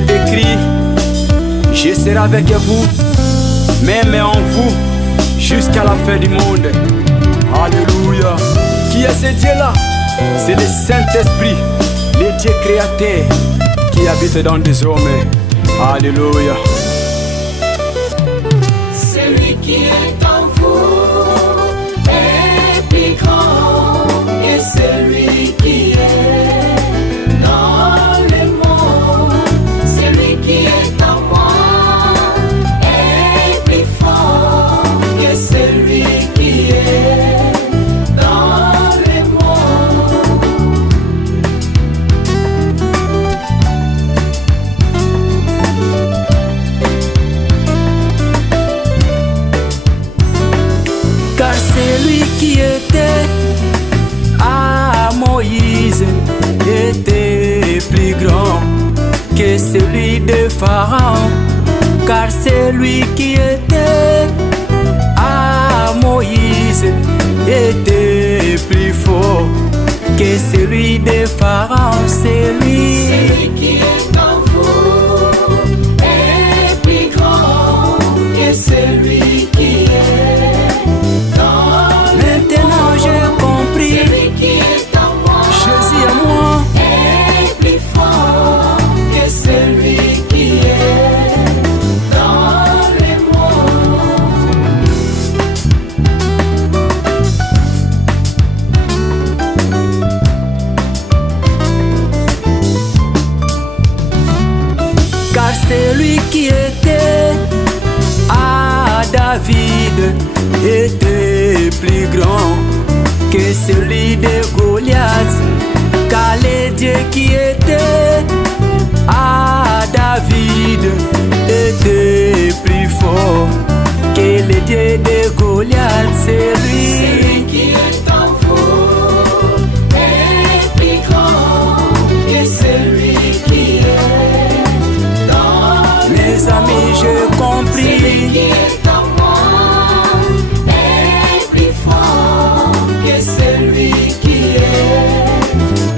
est écrit: je serai avec vous, même en vous, jusqu'à la fin du monde. Alléluia. Qui est ce Dieu-là? C'est le Saint-Esprit, le Dieu créateur qui habite dans des hommes. Alléluia. Celui qui est en vous est plus grand que celui qui est dans le monde. Celui qui est en moi est plus fort que celui qui est dans le monde. Car celui qui était à Moïse était plus grand que celui de Pharaon. Car celui qui était à Moïse était plus fort que celui de Pharaon. Celui qui est en vous est plus grand que celui qui est dans le Maintenant j'ai compris, Celui qui est en moi Jésus à moi. est plus fort que celui qui est dans le monde. Car celui qui était à David était plus grand que celui de Goliath. Car le Dieu qui était à David était plus fort que le Dieu de Goliath. C'est Celui lui. qui est en vous est plus grand que celui qui est dans le Mes amis, j'ai Celui qui compris. est en moi est plus fort que celui qui est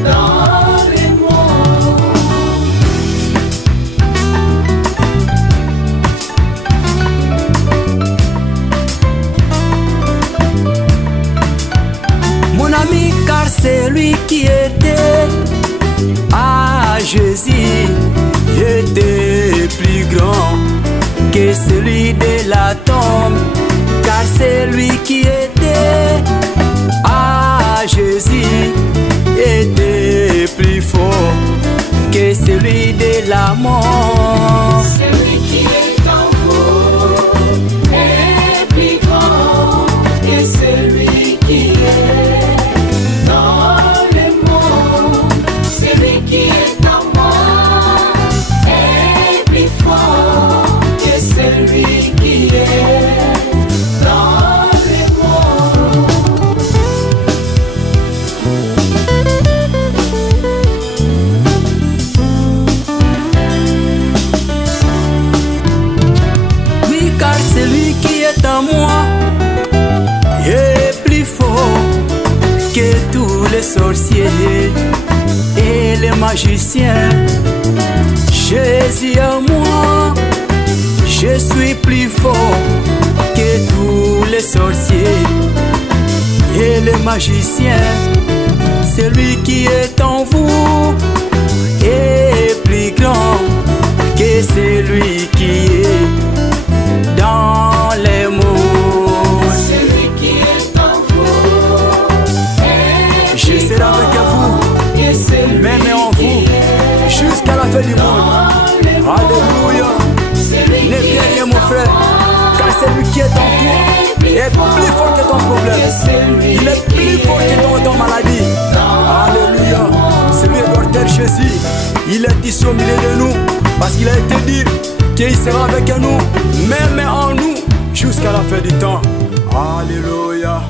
dans le monde. Mon ami, car celui qui était à Jésus était plus grand que celui de la tombe. Car celui qui était à Jésus était plus fort que celui de la mort. Celui qui est en vous est plus grand que celui qui est dans le monde. Celui qui est en moi est plus fort que celui qui est dans le monde. Oui, car celui qui est en moi est plus fort que tous les sorciers et les magiciens. Jésus en moi, je suis plus fort que tous les sorciers et les magiciens. Celui qui est en vous est plus grand que celui qui est dans les mondes. Celui qui est en vous est Je plus serai avec grand que celui même en qui vous, est jusqu'à la fin du monde. dans le monde. Alléluia. Celui Ne qui viens est rien mon frère, car celui qui est en toi est plus fort que ton problème. Il est plus fort que ton maladie. Alléluia. Celui doit être Jésus. Il est ici au milieu de nous, parce qu'il a été dit qu'il sera avec nous, même en nous, jusqu'à la fin du temps. Alléluia.